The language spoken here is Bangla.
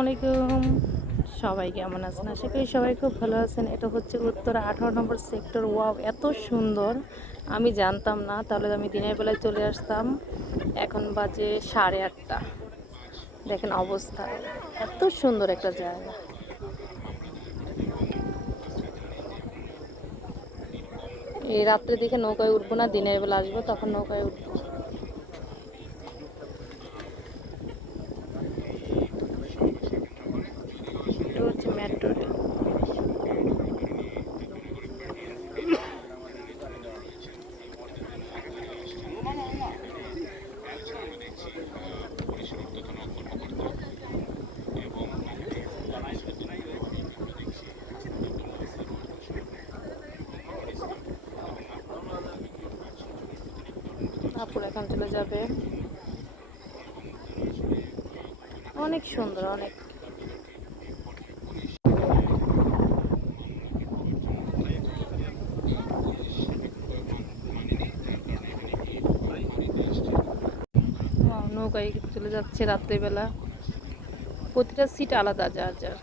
আলাইকুম, সবাই কেমন আছেন? আশা করি সবাই খুব ভালো আছেন। এটা হচ্ছে উত্তরা 18 নম্বর সেক্টর। ওয়াও, এত সুন্দর! আমি জানতাম না, তাহলে আমি দিনের বেলায় চলে আসতাম। এখন বাজে 8:30। দেখেন অবস্থা, এত সুন্দর একটা জায়গা। এই রাত্রে দিকে নৌকায় উঠবো না, দিনের বেলা আসবো, তখন নৌকায় উঠবো। এটা হচ্ছে মেট্রো রেল। আপুর এখন চলে যাবে। অনেক সুন্দর, অনেক। নৌকায় চলে যাচ্ছে রাত্রেবেলা। প্রতিটা সিট আলাদা, যার যার।